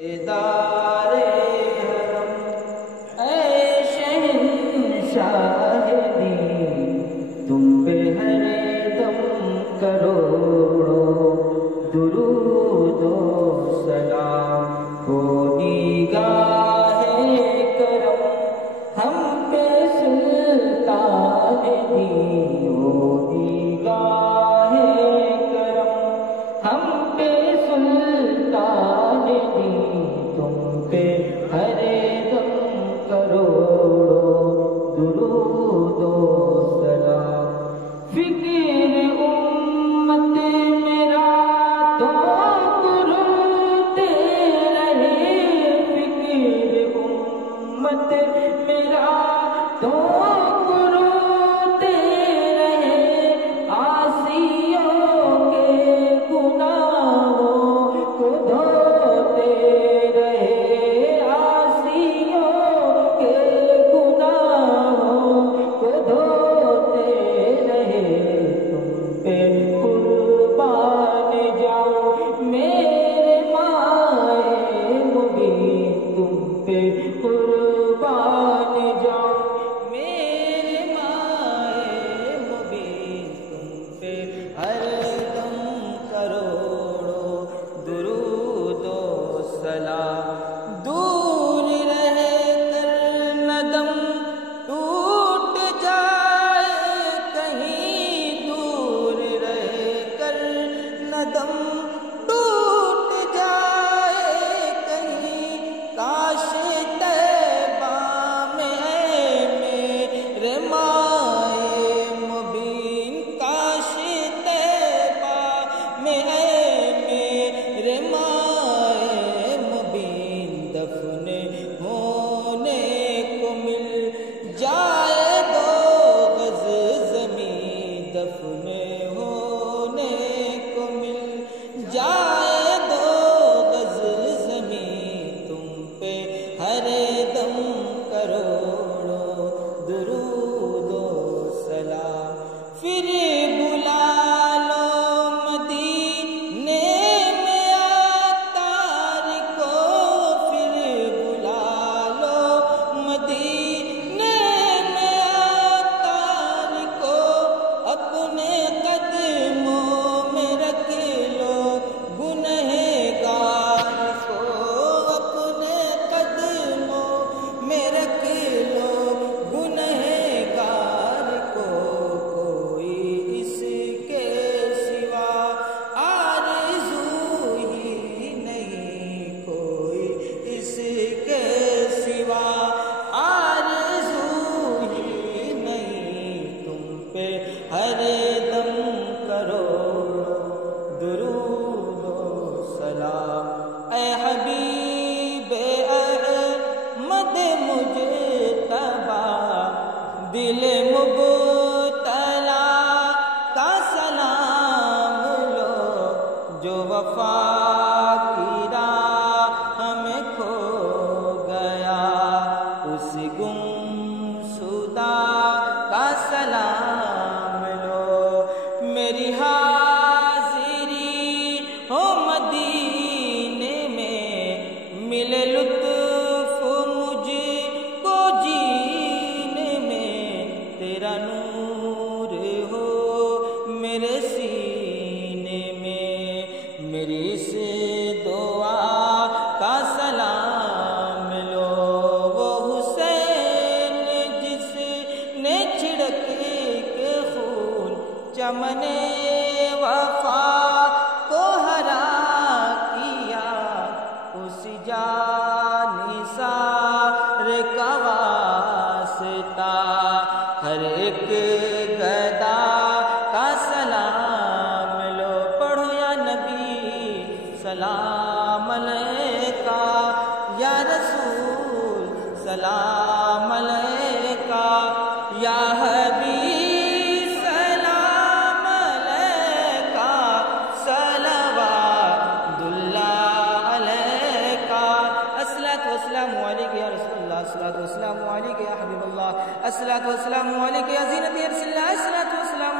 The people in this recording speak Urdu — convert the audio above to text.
دار حرم اے شہنشاہ دین، تم پہ ہر دم کروڑوں درود و سلام ہو نگاہ کرم ہم پہ سلطان دین، ہو نگاہ کرم ہم پہ سلطان دین، تم پہ ہر دم کروڑوں درود و سلام۔ فکر امت میرا تو کرتے رہے، فکر امت میرا تو کرتے رہے، عاصیوں کے گناہوں کو دھوتے رہے، عاصیوں کے گناہوں کو دھوتے رہے، تم پہ قربان جاؤں میرے مائے مبین، تم پہ قربان جاؤں میرے مائے مبین، تم پہ ہر دم کروڑوں درود و سلام۔ دور رہ کر ندم ٹوٹ جائے کہیں، دور رہ کر ندم ٹوٹ جائے کہیں، کاش طیبہ میں اے میرے مائے مبین، کاش طیبہ میں اے میرے مائے مبین، دفن ہونے کو مل جائے دو گز زمین، دفن ہونے کو مل جائے دو گز زمین، تم پہ ہر دم کروڑوں درود و سلام۔ پھر بلا لو مدینے میں عطار کو، پھر بلا لو مدینے میں عطار کو، اپنے قدموں میں رکھ لو گنہگار کو، اپنے قدموں میں رکھ لو گنہگار کو، کوئی اس کے سوا آرزو ہی نہیں، کوئی اس کے سوا آرزو ہی نہیں، تم پہ ہر دم کروڑوں درود و سلام۔ اے حبیب احمد مجتبی، دل مبتلا کا سلام لو، جو وفا کی راہ میں کھو گیا، اس گمشدہ کا سلام لو، میری حاضری ہو مدینے میں، ملے لطف مجھ کو جینے میں، تیرا نور ہو میرے سینے میں، میری اس دعا کا سلام لو، وہ حسین جس نے چھڑک کے خون چمن وفا کو ہرا کیا، اس جانثار کا واسطہ، ہر ایک گدا کا سلام لو، پڑھو یا نبی سلام علیکہ، یا رسول سلام علیکہ، یا حبیب سلام علیکہ، صلوات اللہ علیکہ، الصلاۃ والسلام علیکہ یا رسول اللہ، الصلاۃ والسلام علیکہ یا حبیب اللہ، الصلاۃ والسلام علیکہ یا زینت رسول اللہ، الصلاۃ